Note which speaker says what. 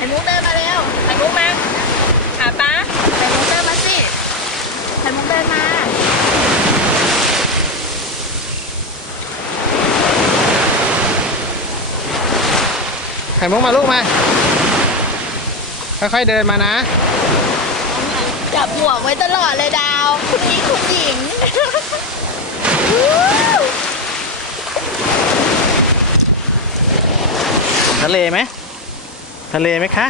Speaker 1: ไข่มุกเดินมาเร็วไข่
Speaker 2: มุกมาหาป้า
Speaker 1: ไข่มุกเดินมาสิไข่มุกเดินมาไ
Speaker 3: ข่มุกมาลูกมา ค่อยๆเดินมานะ
Speaker 1: จับหัวไว้ตลอดเลยดาว คุณนี้คุณหญิง
Speaker 3: ทะเลไหม ทะเลไหมคะ